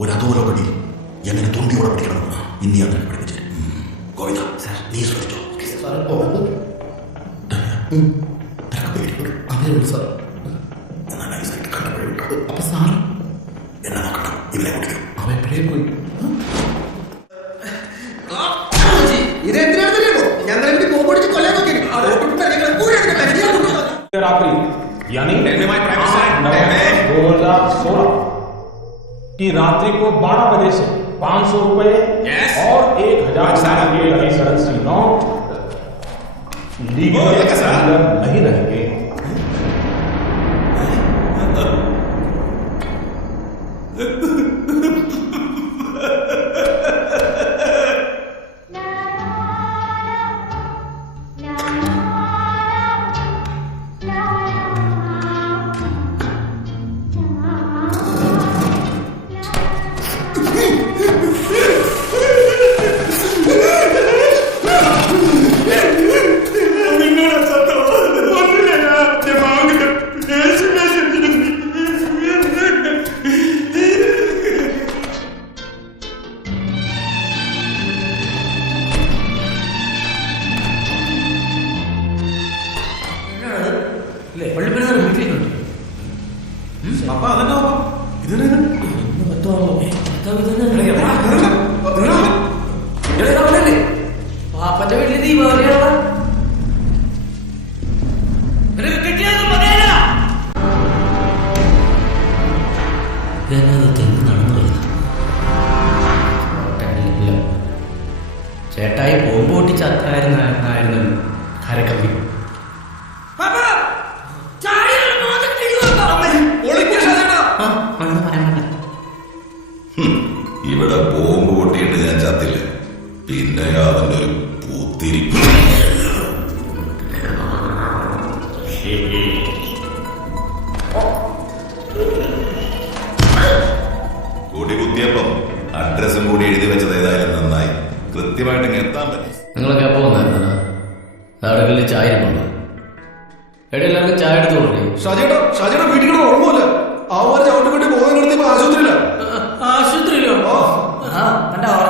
ഒരു അധോലോകടി എങ്ങനെ തൊണ്ടിയോടെ പഠിക്കണം ഇനി ഞാൻ നിനക്ക് പഠിപ്പിച്ചു. ഗോവിന്ദ നീ ശ്രദ്ധിച്ചോ. എന്നാ നൈസായിട്ട് കണ്ടപ്പോഴേ വിട്ടോ. അപ്പൊ സാർ എന്നെ നോക്കണം, ഇവനെ കുടിക്കും. അവ എപ്പോഴേ പോയി. रात्रि यानी 2016 की रात्रि को 12 बजे से 500 रुपए और 1000 के करेंसी नोट लीगल नहीं रहेंगे. അപ്പൊ അതെന്നാ ഇതിന് പാപ്പന്റെ വീട്ടിൽ ദീപാവലിയാണ്. ചേട്ടായി ബോംബ് പൊട്ടിച്ച് അത്തായിരുന്നു അരക്കമ്പി. ഇവിടെ ബോംബ് പൊട്ടിയിട്ട് ഞാൻ ചത്തില്ല, പിന്നെ അവന്റെ ഒരു പൂത്തിരിപ്പ്. കൂടി കുത്തിയപ്പം അഡ്രസ്സും കൂടി എഴുതി വെച്ചത് ഏതായാലും നന്നായി. കൃത്യമായിട്ട് എത്താൻ പറ്റി. നിങ്ങളൊക്കെ എപ്പോ വന്നായിരുന്ന നാടുകളിൽ ചായ ഇരിപ്പുണ്ടോ? എവിടെ എല്ലാവർക്കും ചായ എടുത്ത് കൊടുക്കേ. ഷാജിയുടെ വീട്ടിൽ ഓർമ്മല്ല. അവന്മാർ ചവിട്ടി വേണ്ടി പോകാൻ കിടത്തിയപ്പോ ആശുപത്രിയില്ല. ആശുപത്രിയിലോ? ആ എന്റെ ഓർമ്മ